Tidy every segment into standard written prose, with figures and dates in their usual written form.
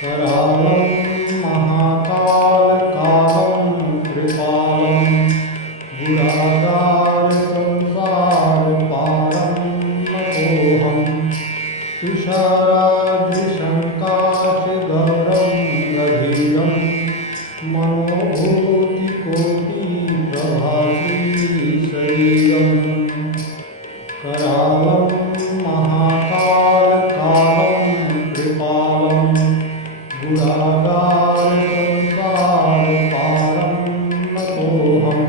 करालं महाकालकालं कृपालं गुणागारसंसारपारं नतोऽहं तुषाराद्रिशङ्काशगौरं गभीरं मनोभूतिकोटिप्रभाश्रीशरीरम् करालं महाकालकालं कृपालं गुणागारसंसारपारं नतोऽहं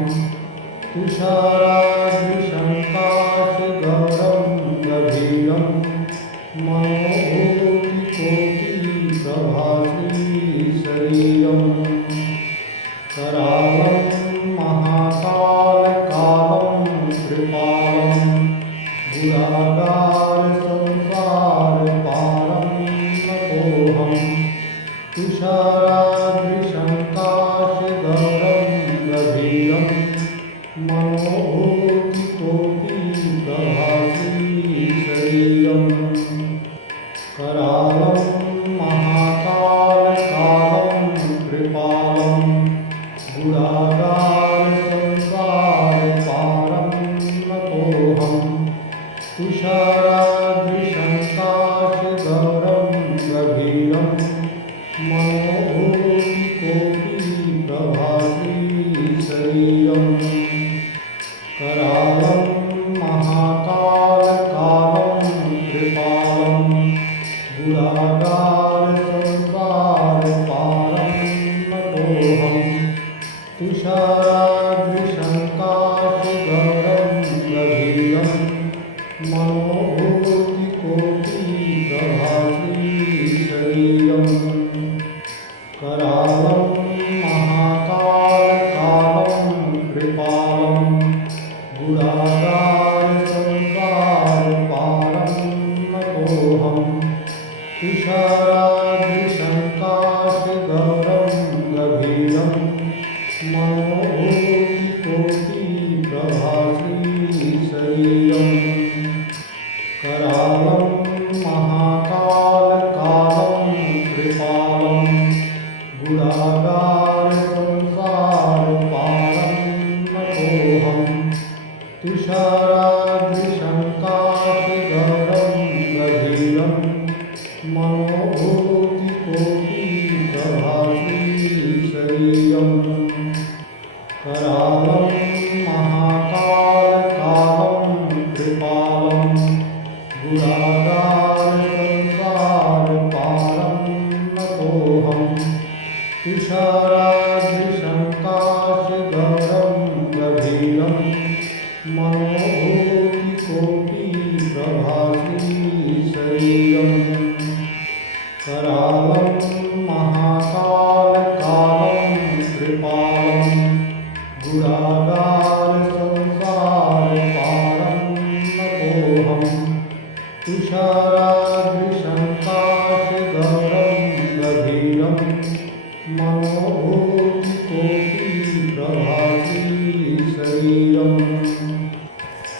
तुषाराद्रिशङ्काशगौरं गभीरं मनोभूतिकोटिप्रभाश्रीशरीरम् करालं महाकालकालं कृपालं गुणागारसंसारपारं नतोऽहं तुषाराद्रिशङ्काशगौरं गभीरं मनोभूतिकोटिप्रभाश्रीशरीरम् करालं महाकालकालं कृपालं गुणागारसंसारपारं नतोऽहं तुषाराद्रिशङ्काशगौरं गभीरं मनोभूतिकोटिप्रभाश्रीशरीरम् करालं महाकालकालं कृपालं गुणागारसंसारपारं नतोऽहं तुषाराद्रिशङ्काशगौरं गभीरं मनोभूतिकोटिप्रभाश्रीशरीरम् करालं महाकालकालं कृपालं गुणागारसंसारपारं नतोऽहं तुषाराद्रिशङ्काशगौरं गभीरं मनोभूतिकोटिप्रभाश्रीशरीरम् करालं महाकालकालं कृपालं गुणागारसंसारपारं नतोऽहं तुषाराद्रिशङ्काशगौरं गभीरं मनोभूतिकोटिप्रभाश्रीशरीरम् करालं महाकालकालं कृपालं गुणागारसंसारपारं नतोऽहं तुषाराद्रिशङ्काशगौरं गभीरं मनोभूतिकोटिप्रभाश्रीशरीरम् करालं महाकालकालं कृपालं गुणागारसंसारपारं नतोऽहं तुषाराद्रिशङ्काशगौरं गभीरं मनोभूतिकोटिप्रभाश्रीशरीरम्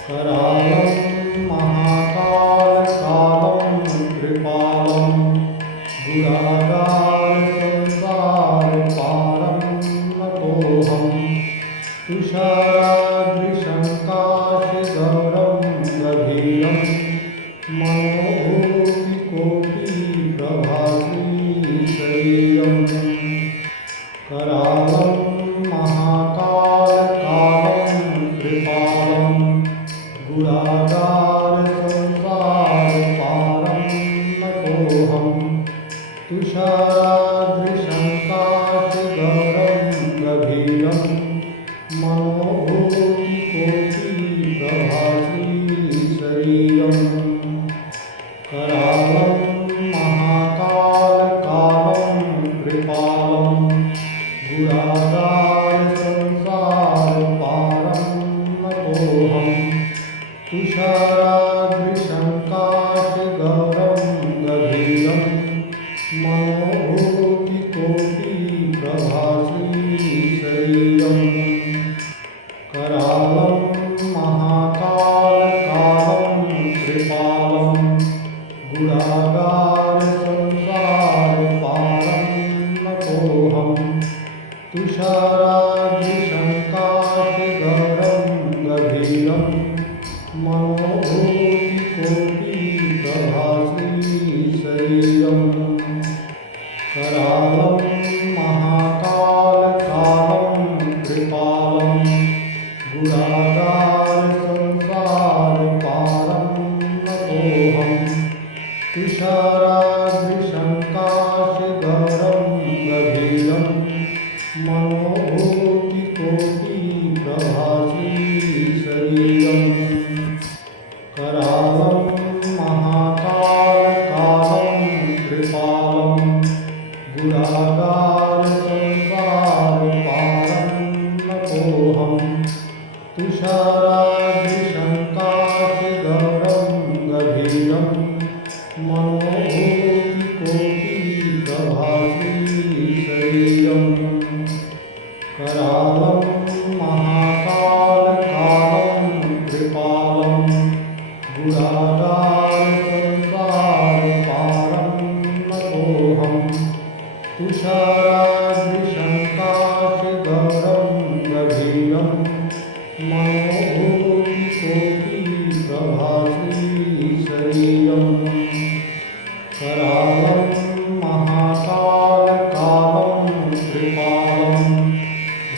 करालं महाकालकालं कृपालं गुणागारसंसारपारं नतोऽहं तुषाराद्रिशङ्काशगौरं गभीरं मनोभूतिकोटिप्रभाश्रीशरीरम् करालं महाकालकालं कृपालं गुणागारसंसारपारं नतोऽहं तुषाराद्रिशङ्काशगौरं गभीरं मनोभूतिकोटिप्रभाश्रीशरीरम् करालं महाकालकालं कृपालं गुणागारसंसारपारं नतोऽहं तुषाराद्रिशङ्काशगौरं गभीरं मनोभूतिकोटिप्रभाश्रीशरीरम् करालं महाकालकालं कृपालं गुणागारसंसारपारं करालं महाकालकालं कृपालं गुणागारसंसारपारं नतोऽहं तुषाराद्रिशङ्काशिगरं गभीरं मनोभूतिकोटिप्रभासी शरीरम् करालं महाकालकालं कृपालं गुणागारसंसारपारं नतोऽहं तुषाराद्रिशङ्काशिगरं गभीरं मनोभूतिकोटिप्रभासी शरीरम् करालं महाकालकालं कृपालं गुणागारसंसारपारं नतोऽहं तुषाराद्रिशङ्काशिगरं गभीरं मनोभूतिकोटिप्रभासी शरीरम् करालं महाकालकालं कृपालं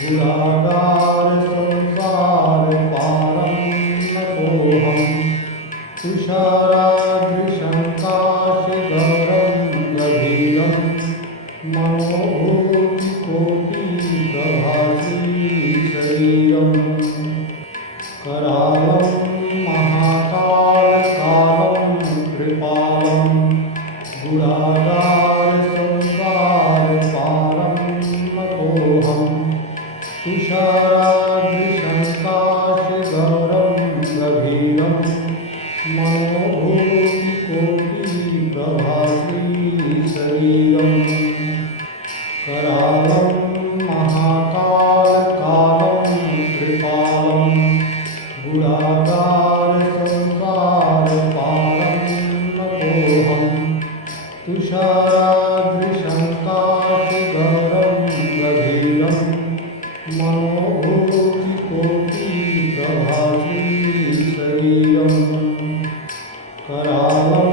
गुणागारसंसारपारं नतोऽहं तुषाराद्रिशङ्काशिगरं गभीरं मनोभूतिकोटिप्रभासी शरीरम् करालं महाकालकालं कृपालं गुणागारसंसारपारं नतोऽहं तुषाराद्रिशङ्काशिगरं गभीरं मनोभूतिकोटिप्रभासी शरीरम् करालं महाकालकालं कृपालं गुणागारसंसारपारं नतोऽहं तुषाराद्रिशङ्काशिगरं गभीरं मनोभूतिकोटिप्रभासी शरीरम् करालं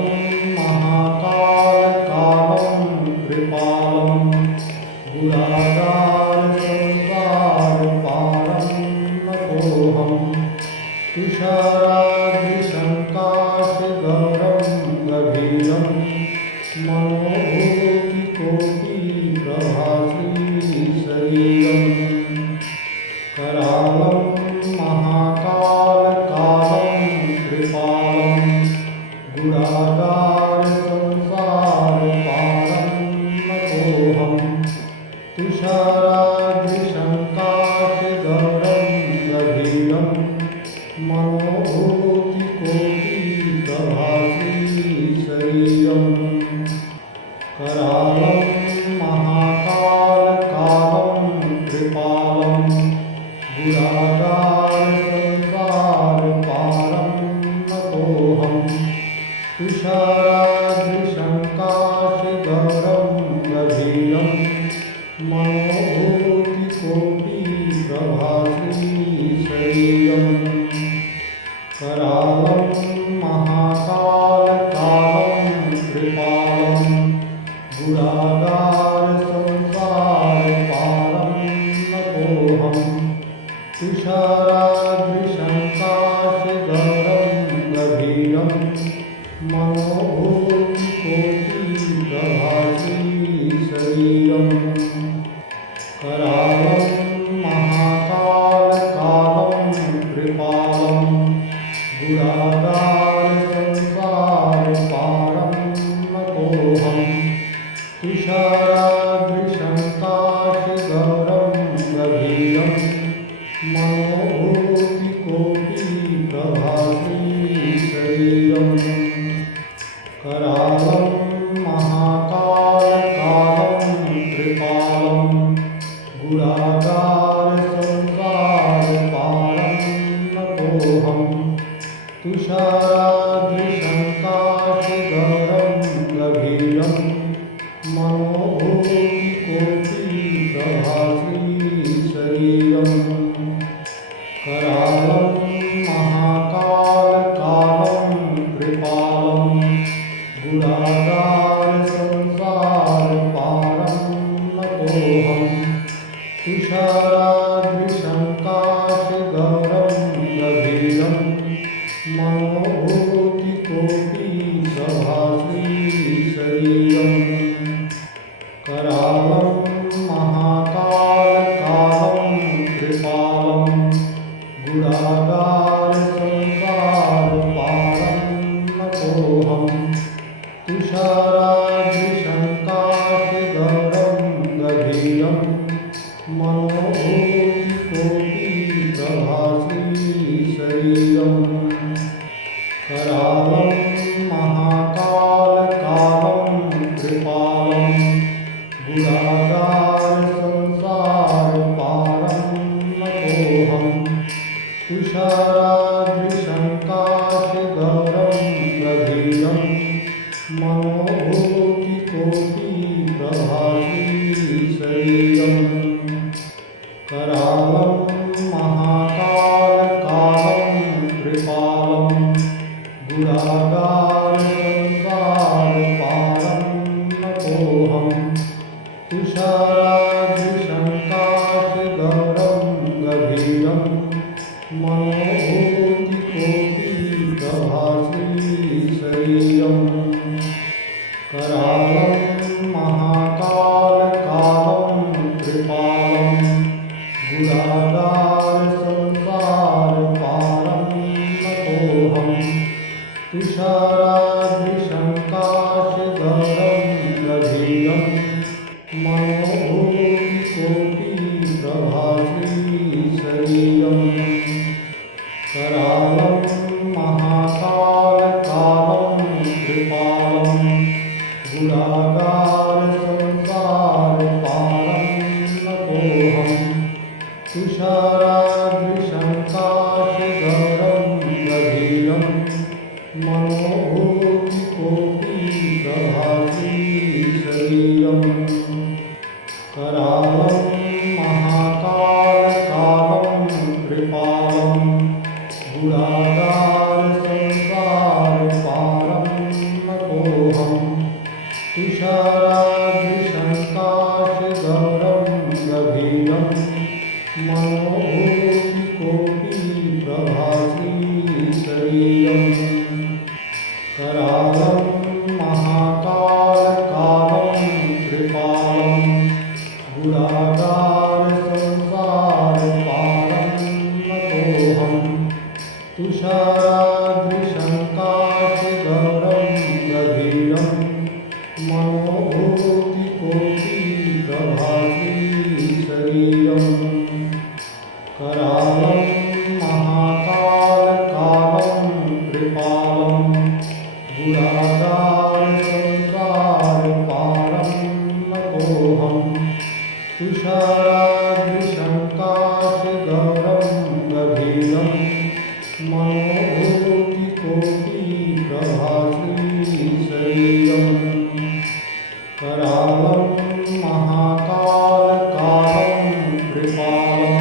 महाकालकालं कृपालं गुणागारसंसारपारं नतोऽहं तुषाराद्रिशङ्काशिगरं गभीरं मनोभूतिकोटिप्रभासी शरीरम् करालं महाकालकालं कृपालं गुणागारसंसारपारं नतोऽहं तुषाराद्रिशङ्काशिगरं गभीरं मनोभूतिकोटिप्रभासी शरीरम् करालं महाकालकालं कृपालं गुणागारसंसारपारं नतोऽहं तुषाराद्रिशङ्काशिगरं गभीरं मनोभूतिकोटिप्रभासी शरीरम् करालं महाकालकालं कृपालं गुणागारसंसारपारं नतोऽहं तुषाराद्रिशङ्काशिगरं गभीरं मनोभूतिकोटिप्रभासी शरीरम् करालं महाकालकालं कृपालं गुणागारसंसारपारं नतोऽहं तुषाराद्रिशङ्काशिगरं गभीरं मनोभूतिकोटिप्रभासी शरीरम् करालं महाकालकालं कृपालं गुणागारसंसारपारं नतोऽहं तुषाराद्रिशङ्काशिगरं गभीरं मनोभूतिकोटिप्रभासी शरीरम् करालं महाकालकालं कृपालं गुणागारसंसारपारं गुणागार संसार पारं नतोऽहं तुषाराद्रिशङ्काशिगौरं गभीरं मनोभूतिकोटिप्रभासी शरीरम् करालं महाकालकालं कृपालं गुणागार संसार पारं नतोऽहं तुषाराद्रिशङ्काशिगौरं गभीरं मनोभूतिकोटिप्रभासी शरीरम् करालं महाकालकालं कृपालं गुणागार संसार पारं नतोऽहं तुषाराद्रिशङ्काशिगौरं गभीरं मनोभूतिकोटिप्रभासी शरीरम् करालं महाकालकालं कृपालं गुणागार संसार पारं नतोऽहं तुषाराद्रिशङ्काशिगौरं गभीरं मनोभूतिकोटिप्रभासी शरीरम् करालं महाकालकालं कृपालं गुणागार संसार पारं नतोऽहं तुषाराद्रिशङ्काशिगौरं गभीरं मनोभूतिकोटिप्रभासी शरीरम् करालं महाकालकालं कृपालं गुणागार संसार पारं नतोऽहं तुषाराद्रिशङ्काशिगौरं गभीरं मनोभूतिकोटिप्रभासी शरीरम् करालं महाकालकालं कृपालं गुणागार संसार पारं नतोऽहं तुषाराद्रिशङ्काशिगौरं गभीरं मनोभूतिकोटिप्रभासी शरीरम् करालं महाकालकालं कृपालं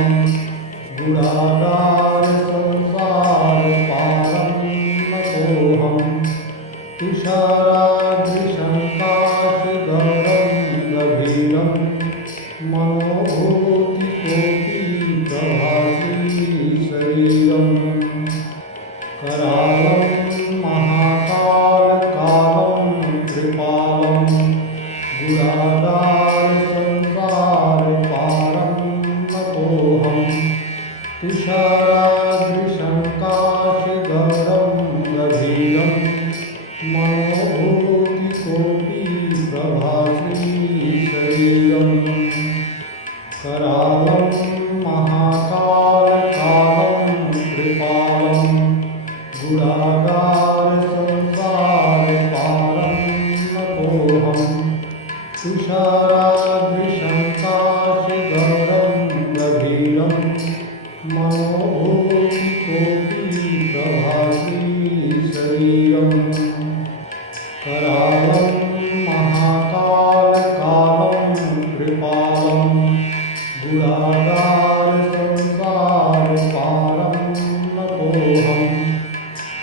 गुणागार संसार पारं नतोऽहं तुषाराद्रिशङ्काशिगौरं गभीरं मनोभूतिकोटिप्रभासी शरीरम् करालं महाकालकालं कृपालं गुणागार संसार पारं नतोऽहं तुषाराद्रिशङ्काशिगौरं गभीरं मनोभूतिकोटिप्रभासी शरीरम् करालं महाकालकालं कृपालं गुणागार संसार पारं नतोऽहं तुषाराद्रिशङ्काशिगौरं गभीरं मनोभूतिकोटिप्रभासी शरीरम् करालं महाकालकालं कृपालं गुणागार संसार पारं नतोऽहं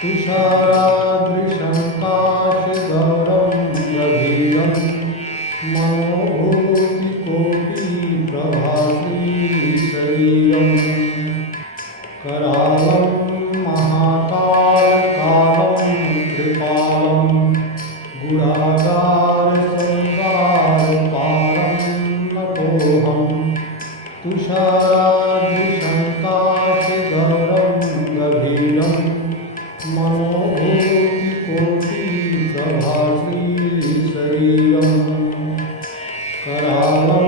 तुषाराद्रिशङ्काशिगौरं गभीरं मनोभूतिकोटिप्रभासी शरीरम् करालं महाकालकालं कृपालं गुणागार संसार पारं नतोऽहं तुषाराद्रिशङ्काशिगौरं गभीरं मनोभूतिकोटिप्रभासी शरीरम् करालं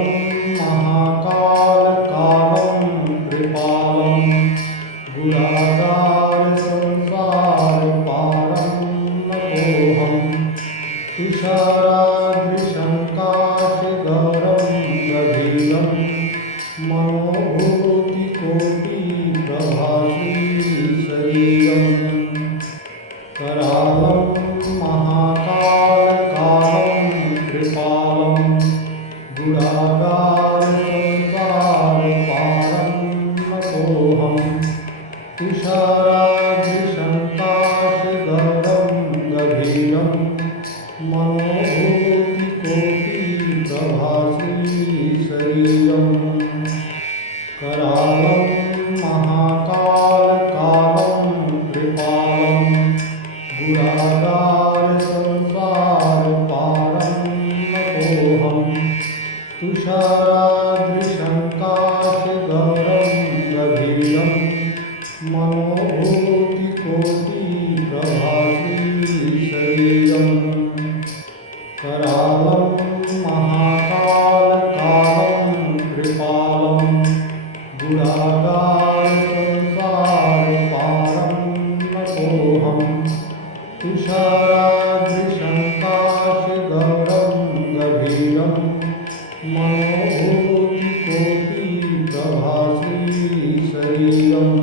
महाकालकालं कृपालं गुणागार संसार पारं नतोऽहं तुषाराद्रिशङ्काशिगौरं गुडागारसंसारपारं नतोऽहं तुषाराद्रिशङ्काशगरं गभीरं मनोभूतिकोटिप्रभासी शरीरम् करालं महाकालकालं कृपालं गुडागारसंसारपारं नतोऽहं तुषाराद्रिशङ्काशगरं गभीरं मनोभूतिकोटिप्रभासी शरीरम् करालं महाकालकालं कृपालं गुडागारसंसारपारं नतोऽहं तुषाराद्रिशङ्काशगरं गभीरं मनोभूतिकोटिप्रभासी शरीरम्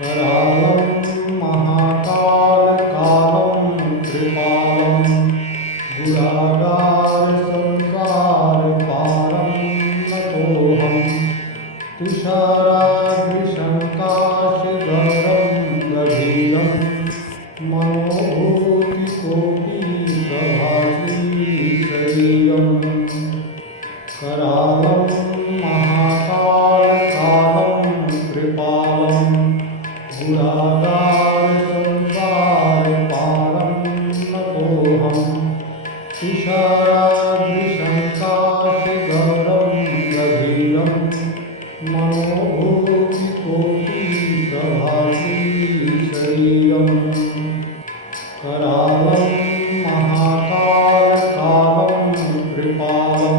करालं महाकालकालं कृपालं गुडागारसंसारपारं नतोऽहं तुषाराद्रिशङ्काशगरं गभीरं मनोभूतिकोटिप्रभासी शरीरम् करालं महाकालकालं कृपालं गुडागारसंसारपारं नतोऽहं तुषाराद्रिशङ्काशगरं गभीरं मनोभूतिकोटिप्रभासी शरीरम् करालं महाकालकालं कृपालं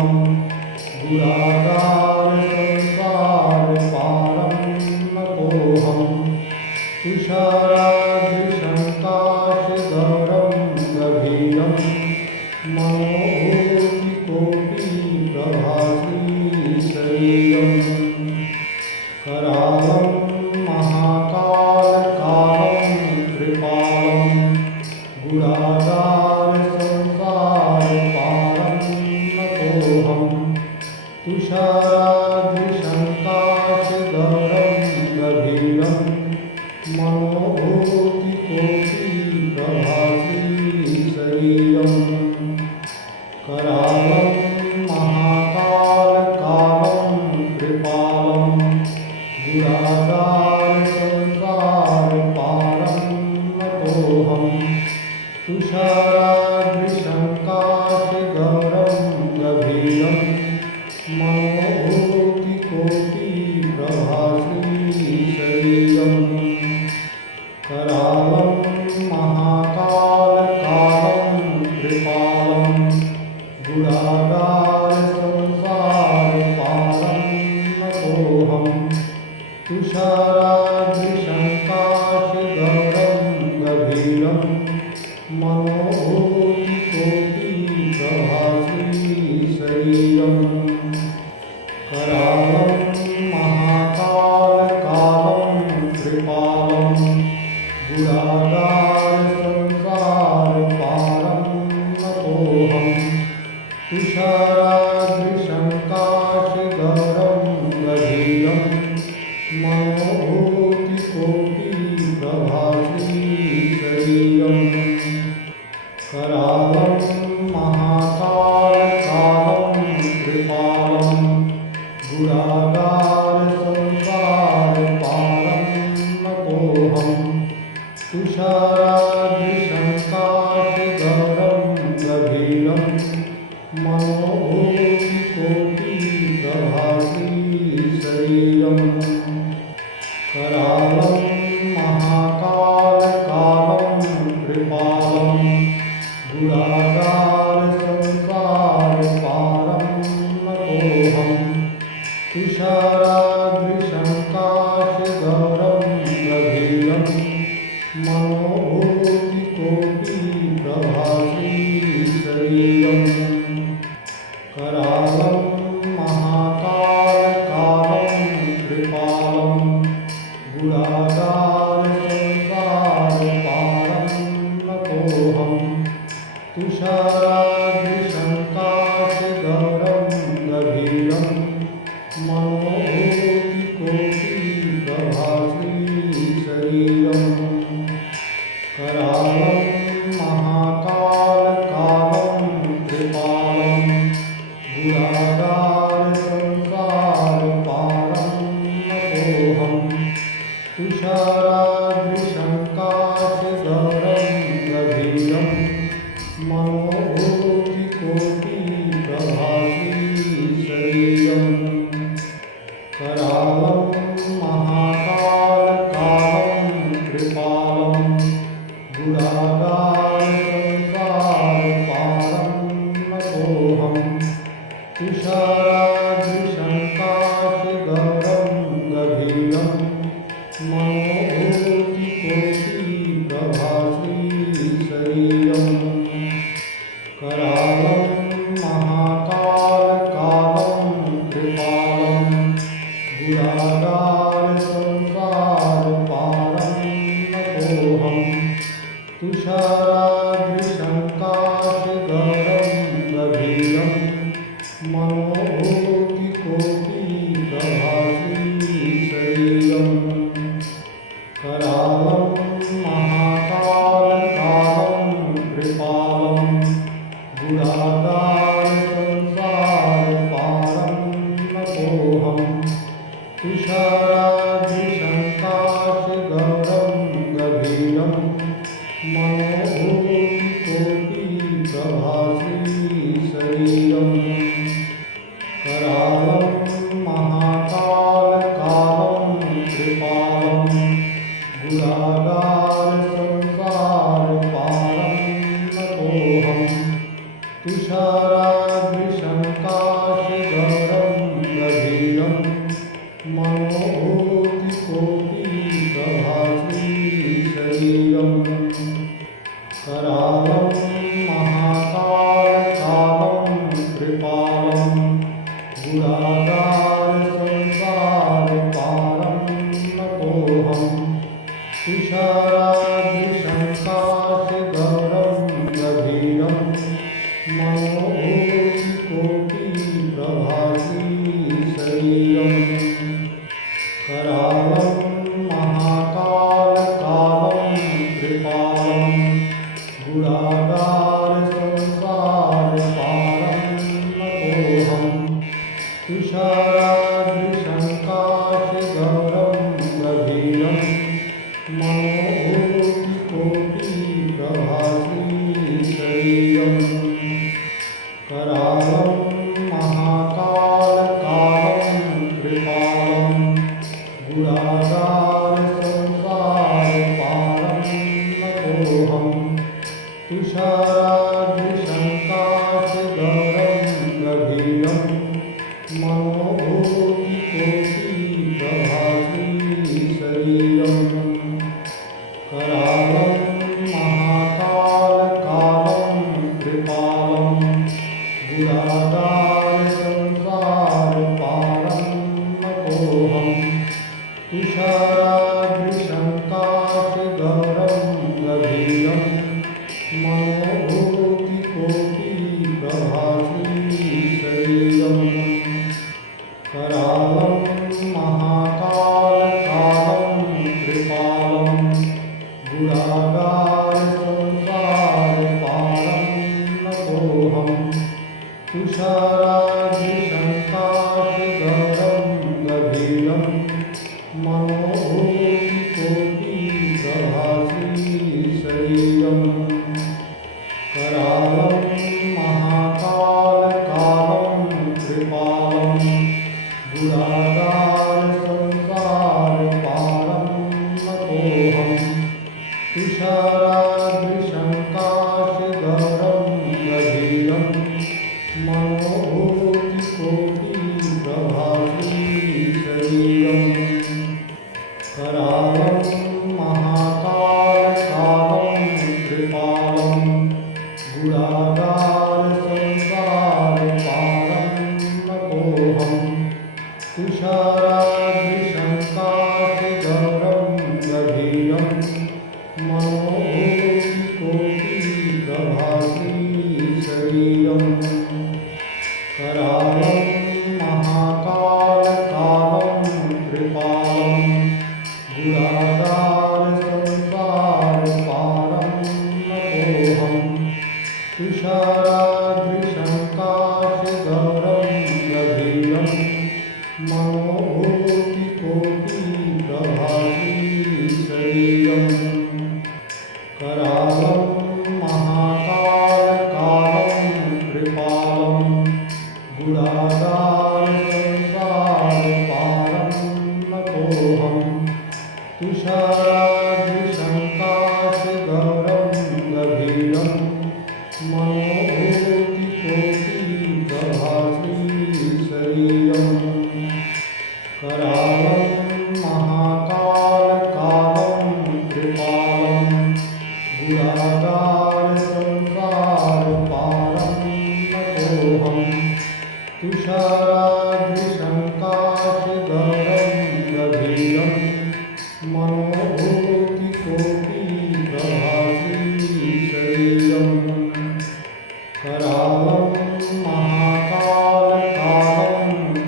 गुडागारसंसारपारं नतोऽहं तुषाराद्रिशङ्काशगरं गभीरं मनोभूतिकोटिप्रभासी शरीरम् करालं महाकालकालं कृपालं गुडागारसंसारपारं नतोऽहं तुषाराद्रिशङ्काशगरं गभीरं मनोभूतिकोटिप्रभासी शरीरम् करालं महाकालकालं कृपालं गुडागारसंसारपारं नतोऽहं तुषाराद्रिशङ्काशगरं गभीरं मनोभूतिकोटिप्रभासी शरीरम् करालं महाकालकालं कृपालं गुडागारसंसारपारं नतोऽहं तुषाराद्रिशङ्काशगरं गभीरं मनोभूतिकोटिप्रभासी शरीरम् करालं महाकालकालं कृपालं गुडागारसंसारपारं नतोऽहं तुषाराद्रिशङ्काशगरं गभीरं मनोभूतिकोटिप्रभासी शरीरम् करालं महाकालकालं कृपालं गुडागारसंसारपारं नतोऽहं तुषाराद्रिशङ्काशगरं गभीरं मनोभूतिकोटिप्रभासी शरीरम् करालं महाकालकालं कृपालं गुडागारसंसारपारं नतोऽहं तुषाराद्रिशङ्काशगरं गभीरं मनोभूतिकोटिप्रभासी शरीरम् करालं महाकालकालं कृपालं गुडागारसंसारपारं नतोऽहं तुषाराद्रिशङ्काशगरं तुषाराद्रिशङ्काशगौरं गभीरं मनोभूतिकोटिप्रभाश्रीशरीरम् करालं महाकालकालं कृपालं गुणागारसंसारपारं नतोऽहं तुषाराद्रिशङ्काशगौरं गभीरं मनोभूतिकोटिप्रभाश्रीशरीरम् करालं महाकालकालं कृपालं गुणागारसंसारपारं नतोऽहं तुषाराद्रिशङ्काशगौरं गभीरं मनोभूतिकोटिप्रभाश्रीशरीरम् करालं महाकालकालं कृपालं गुणागारसंसारपारं नतोऽहं तुषाराद्रिशङ्काशगौरं गभीरं मनोभूतिकोटिप्रभाश्रीशरीरम् करालं महाकालकालं कृपालं गुणागारसंसारपारं नतोऽहं तुषाराद्रिशङ्काशगौरं गभीरं मनोभूतिकोटिप्रभाश्रीशरीरम् करालं महाकालकालं कृपालं गुणागारसंसारपारं नतोऽहं तुषाराद्रिशङ्काशगौरं गभीरं मनोभूतिकोटिप्रभाश्रीशरीरम् करालं महाकालकालं कृपालं गुणागारसंसारपारं नतोऽहं तुषाराद्रिशङ्काशगौरं गभीरं मनोभूतिकोटिप्रभाश्रीशरीरम् करालं महाकालकालं कृपालं गुणागारसंसारपारं नतोऽहं तुषाराद्रिशङ्काशगौरं गभीरं मनोभूतिकोटिप्रभाश्रीशरीरम् करालं महाकालकालं कृपालं गुणागारसंसारपारं नतोऽहं तुषाराद्रिशङ्काशगौरं गभीरं मनोभूतिकोटिप्रभाश्रीशरीरम् करालं महाकालकालं कृपालं गुणागारसंसारपारं नतोऽहं तुषाराद्रिशङ्काशगौरं गभीरं मनोभूतिकोटिप्रभाश्रीशरीरम् करालं महाकालकालं कृपालं गुणागारसंसारपारं नतोऽहं तुषाराद्रिशङ्काशगौरं गभीरं मनोभूतिकोटिप्रभाश्रीशरीरम् करालं महाकालकालं कृपालं गुणागारसंसारपारं नतोऽहं तुषाराद्रिशङ्काशगौरं गभीरं मनोभूतिकोटिप्रभाश्रीशरीरम् करालं महाकालकालं कृपालं गुणागारसंसारपारं नतोऽहं तुषाराद्रिशङ्काशगौरं गभीरं मनोभूतिकोटिप्रभाश्रीशरीरम् तुषाराद्रिशङ्काशिगौरं गभीरं मनोभूतिकोटिप्रभासी शरीरं करालं महाकालकालं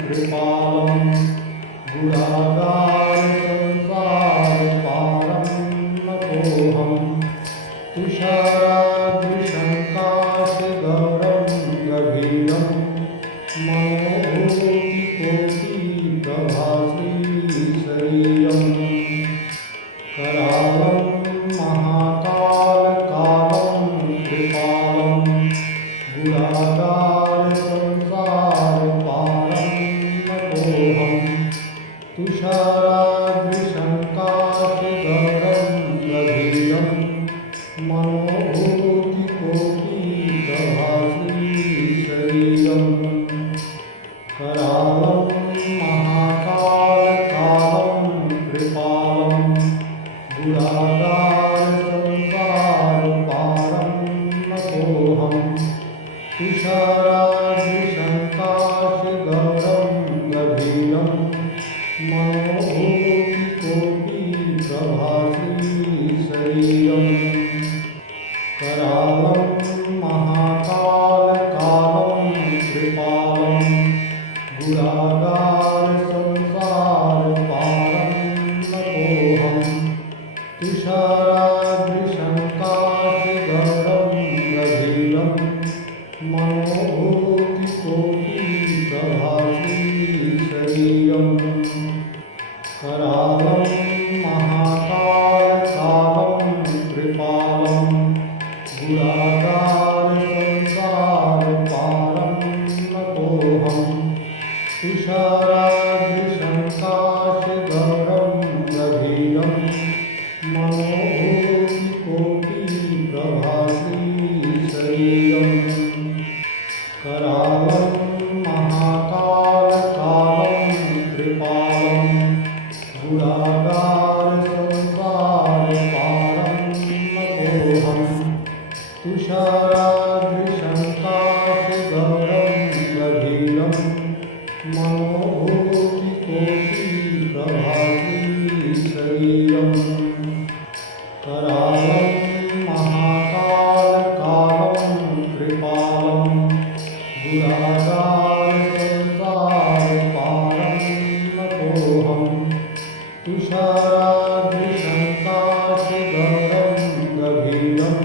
कृपालं गुणागारसंसारपारं नतोऽहं तुषाराद्रिशङ्काशिगौरं गभीरं मनोभूतिकोटिप्रभासी शरीरं करालं महाकालकालं कृपालं गुणागारसंसारपारं नतोऽहं तुषाराद्रिशङ्काशिगौरं गभीरं मनोभूतिकोटिप्रभासी शरीरं करालं महाकालकालं कृपालं गुणागारसंसारपारं नतोऽहं तुषाराद्रिशङ्काशिगौरं गभीरं मनोभूतिकोटिप्रभासी शरीरं करालं महाकालकालं कृपालं गुणागारसंसारपारं नतोऽहं तुषाराद्रिशङ्काशिगौरं गभीरं मनोभूतिकोटिप्रभासी शरीरं करालं महाकालकालं कृपालं गुणागारसंसारपारं नतोऽहं तुषाराद्रिशङ्काशिगौरं गभीरं मनोभूतिकोटिप्रभासी शरीरं करालं महाकालकालं कृपालं गुणागारसंसारपारं नतोऽहं तुषाराद्रिशङ्काशिगौरं गभीरं मनोभूतिकोटिप्रभासी शरीरं करालं महाकालकालं कृपालं गुणागारसंसारपारं नतोऽहं तुषाराद्रिशङ्काशिगौरं गभीरं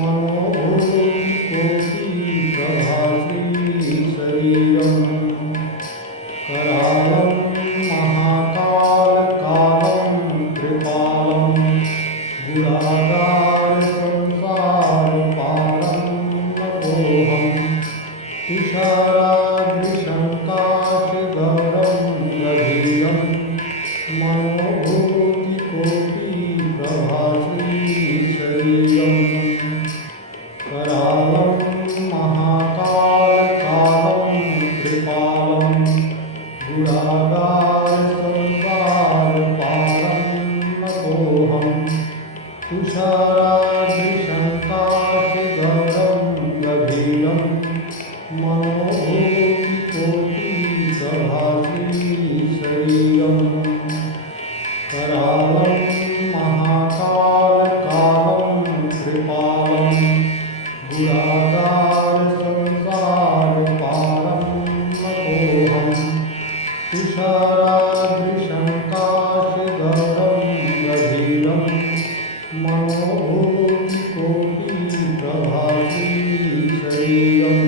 मनोभूतिकोटिप्रभासी शरीरं करालं महाकालकालं कृपालं गुणागारसंसारपारं नतोऽहं तुषाराद्रिशङ्काशिगौरं गभीरं मनोभूतिकोटिप्रभासी शरीरं करालं महाकालकालं कृपालं गुणागारसंसारपारं नतोऽहं तुषाराद्रिशङ्काशिगौरं गभीरं मनोभूतिकोटिप्रभासी शरीरं करालं महाकालकालं कृपालं गुणागारसंसारपारं नतोऽहं तुषाराद्रिशङ्काशिगौरं गभीरं मनोभूतिकोटिप्रभासी शरीरं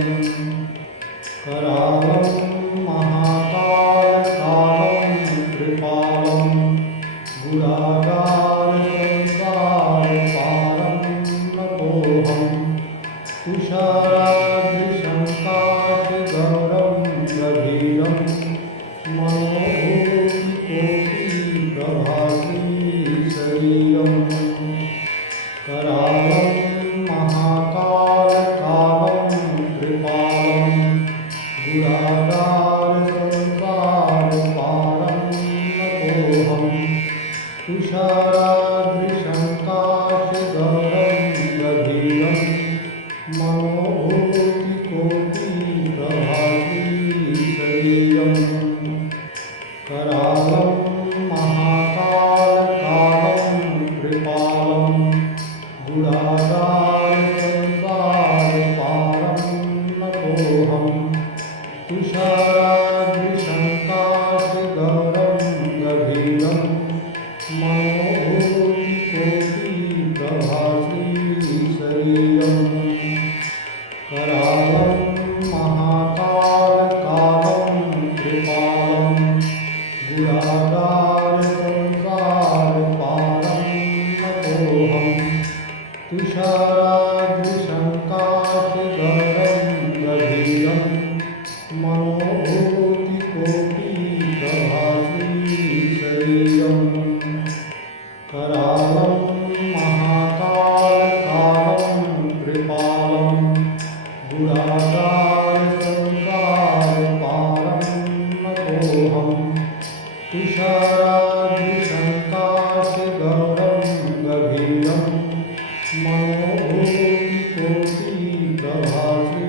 करालं महाकालकालं कृपालं गुणागारसंसारपारं नतोऽहं तुषाराद्रिशङ्काशिगौरं गभीरं मनोभूतिकोटिप्रभासी शरीरं करालं महाकालकालं कृपालं गुणागारसंसारपारं नतोऽहं तुषाराद्रिशङ्काशिगौरं गभीरं मनोभूतिकोटिप्रभासी तुषाराद्रिशङ्काशगौरं गभीरं मनोभूतिकोटिप्रभासी शरीरम् करालं महाकालकालं कृपालं गुणागारसंसारपारं नतोऽहं तुषाराद्रिशङ्काशगौरं गभीरं मनोभूतिकोटिप्रभासी शरीरम् करालं महाकालकालं कृपालं गुणागारसंसारपारं नतोऽहं तुषाराद्रिशङ्काशगौरं गभीरं मनोभूतिकोटिप्रभासी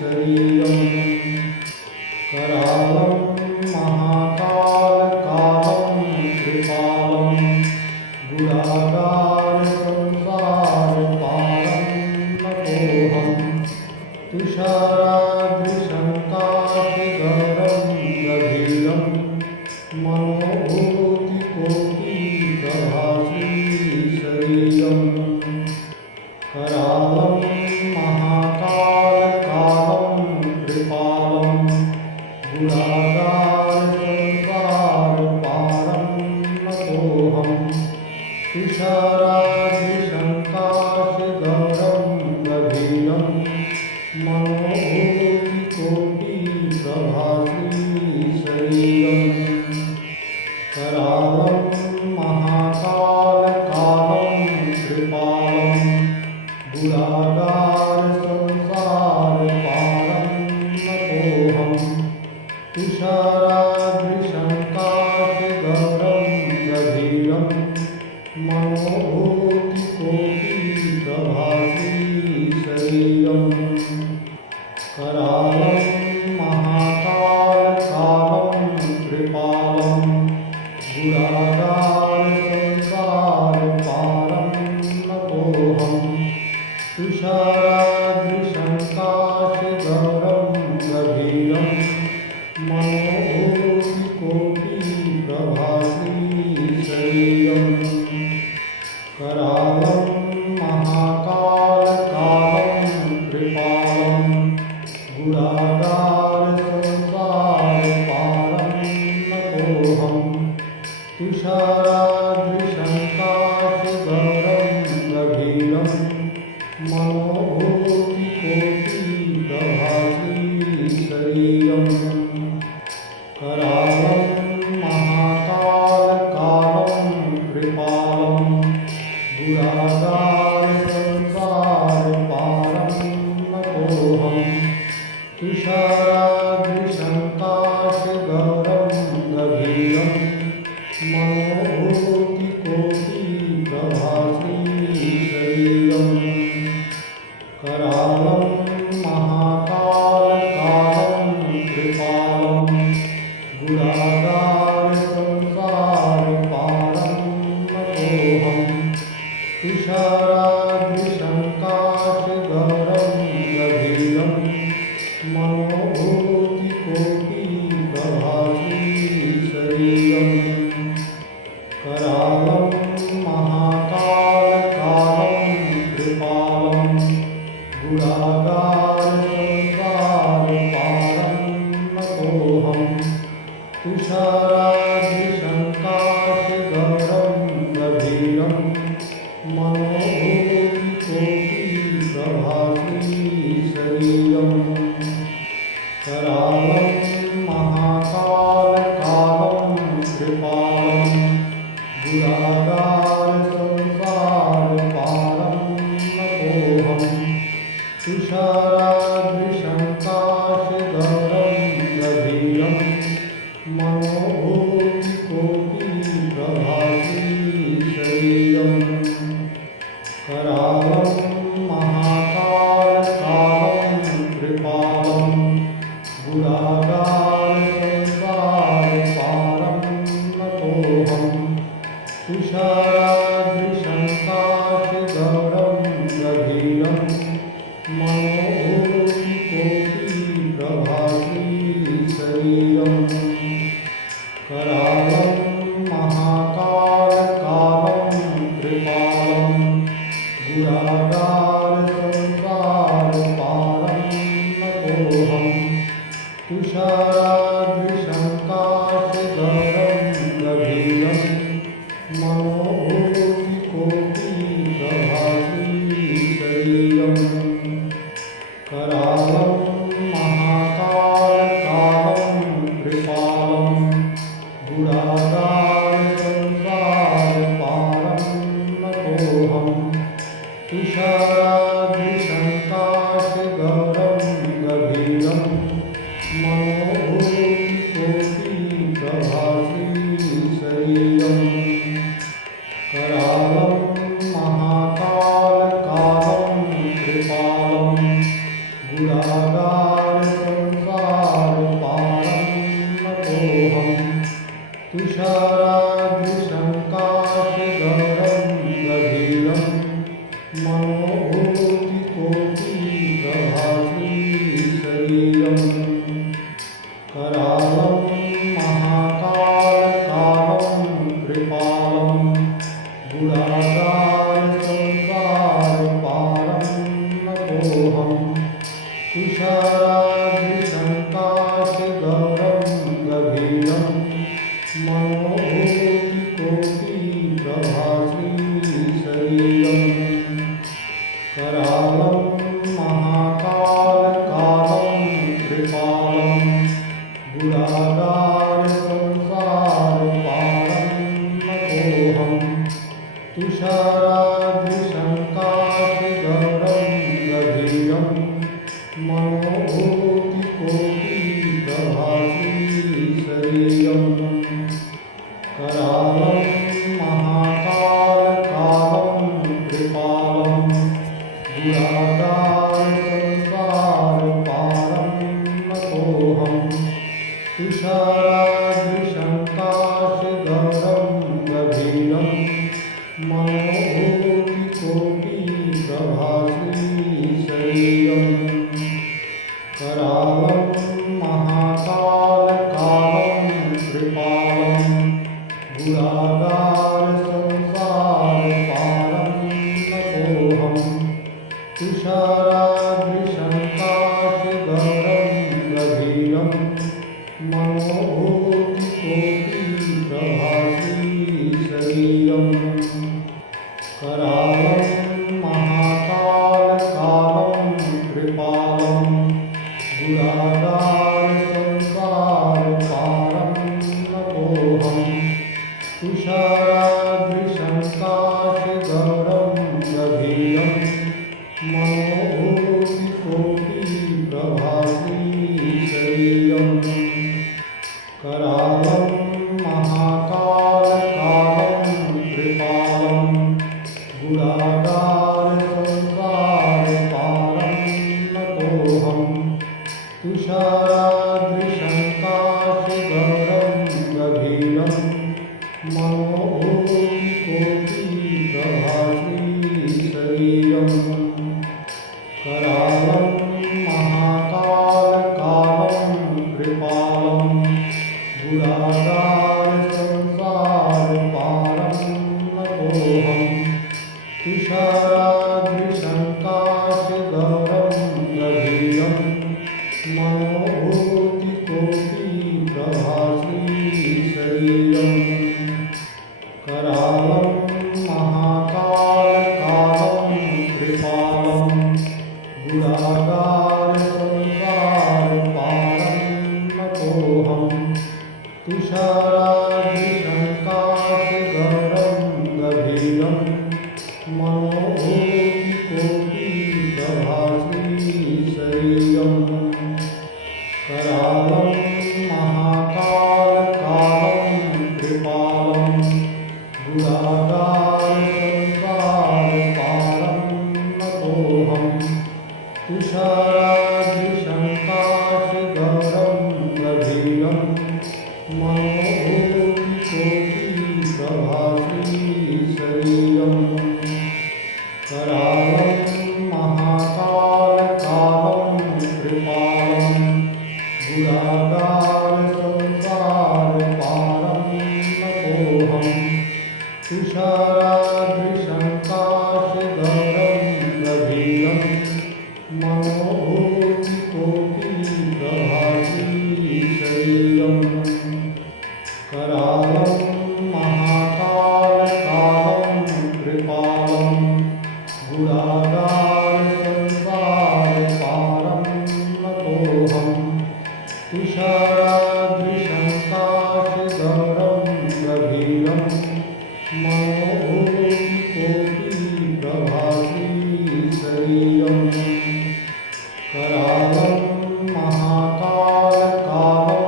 शरीरम् करालं महाकालकालं कृपालं गुणागारसंसारपारं नतोऽहं तुषाराद्रिशङ्काशगौरं गभीरं मनोभूतिकोटिप्रभासी शरीरम् करालं महाकालकालं कृपालं गुणागारसंसारपारं नतोऽहं तुषाराद्रिशङ्काशगौरं गभीरं मनोभूतिकोटिप्रभासी शरीरम् करालं महाकालकालं कृपालं गुणागारसंसारपारं नतोऽहं तुषाराद्रिशङ्काशगौरं गभीरं मनोभूतिकोटिप्रभासी शरीरम् करालं महाकालकालं कृपालं गुणागारसंसारपारं नतोऽहं तुषाराद्रिशङ्काशगौरं गभीरं मनोभूतिकोटिप्रभासी शरीरम् करालं महाकालकालं कृपालं गुणागारसंसारपारं नतोऽहं तुषाराद्रिशङ्काशगौरं गभीरं मनोभूतिकोटिप्रभासी शरीरम् करालं महाकालकालं कृपालं गुणागारसंसारपारं नतोऽहं तुषाराद्रिशङ्काशगौरं गभीरं मनोभूतिकोटिप्रभासी शरीरम् करालं महाकालकालं कृपालं गुणागारसंसारपारं नतोऽहं तुषाराद्रिशङ्काशगौरं गभीरं मनोभूतिकोटिप्रभासी शरीरम् करालं महाकालकालं कृपालं गुणागारसंसारपारं नतोऽहं तुषाराद्रिशङ्काशगौरं गभीरं मनोभूतिकोटिप्रभासी शरीरम् करालं महाकालकालं कृपालं गुणागारसंसारपारं नतोऽहं तुषाराद्रिशङ्काशगौरं गभीरं मनोभूतिकोटिप्रभासी शरीरम् करालं महाकालकालं कृपालं गुणागारसंसारपारं नतोऽहं तुषाराद्रिशङ्काशगौरं गभीरं मनोभूतिकोटिप्रभासी तुषाराद्रिशङ्काशगौरं गभीरं मनोभूतिकोटिप्रभासी शरीरं करालं महाकालकालं कृपालं गुणागारसंसारपारं नतोऽहं तुषाराद्रिशङ्काशगौरं गभीरं मनोभूतिकोटिप्रभासी शरीरं करालं महाकालकालं कृपालं गुणागारसंसारपारं नतोऽहं तुषाराद्रिशङ्काशगौरं गभीरं मनोभूतिकोटिप्रभासी शरीरं करालं महाकालकालं कृपालं गुणागारसंसारपारं नतोऽहं तुषाराद्रिशङ्काशगौरं गभीरं मनोभूतिकोटिप्रभासी शरीरं करालं महाकालकालं कृपालं गुणागारसंसारपारं नतोऽहं तुषाराद्रिशङ्काशगौरं गभीरं मनोभूतिकोटिप्रभासी शरीरं करालं महाकालकालं कृपालं गुणागारसंसारपारं नतोऽहं तुषाराद्रिशङ्काशगौरं गभीरं मनोभूतिकोटिप्रभासी शरीरं करालं महाकालकालं कृपालं गुणागारसंसारपारं नतोऽहं तुषाराद्रिशङ्काशगौरं गभीरं मनोभूतिकोटिप्रभासी शरीरं करालं महाकालकालं कृपालं गुणागारसंसारपारं नतोऽहं तुषाराद्रिशङ्काशगौरं गभीरं मनोभूतिकोटिप्रभासी शरीरं करालं महाकालकालं कृपालं गुणागारसंसारपारं नतोऽहं तुषाराद्रिशङ्काशगौरं गभीरं मनोभूतिकोटिप्रभासी शरीरं करालं महाकालकालं कृपालं गुणागारसंसारपारं नतोऽहं तुषाराद्रिशङ्काशगौरं गभीरं मनोभूतिकोटिप्रभासी शरीरं करालं महाकालकालं कृपालं गुणागारसंसारपारं नतोऽहं तुषाराद्रिशङ्काशगौरं गभीरं मनोभूतिकोटिप्रभासी शरीरं करालं महाकालकालं कृपालं गुणागारसंसारपारं नतोऽहं तुषाराद्रिशङ्काशगौरं गभीरं मनोभूतिकोटिप्रभासी शरीरं करालं महाकालकालं कृपालं गुणागारसंसारपारं नतोऽहं तुषाराद्रिशङ्काशगौरं गभीरं मनोभूतिकोटिप्रभासी गगनाद्रिशङ्काशगौरं प्रभीरं मनोभूतिकोटिप्रभाति शरीरम् करालं महाकालकालं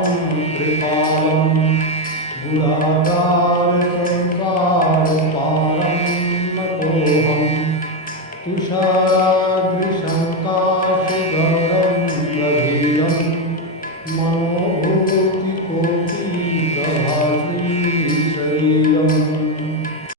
कृपालं गुणागारं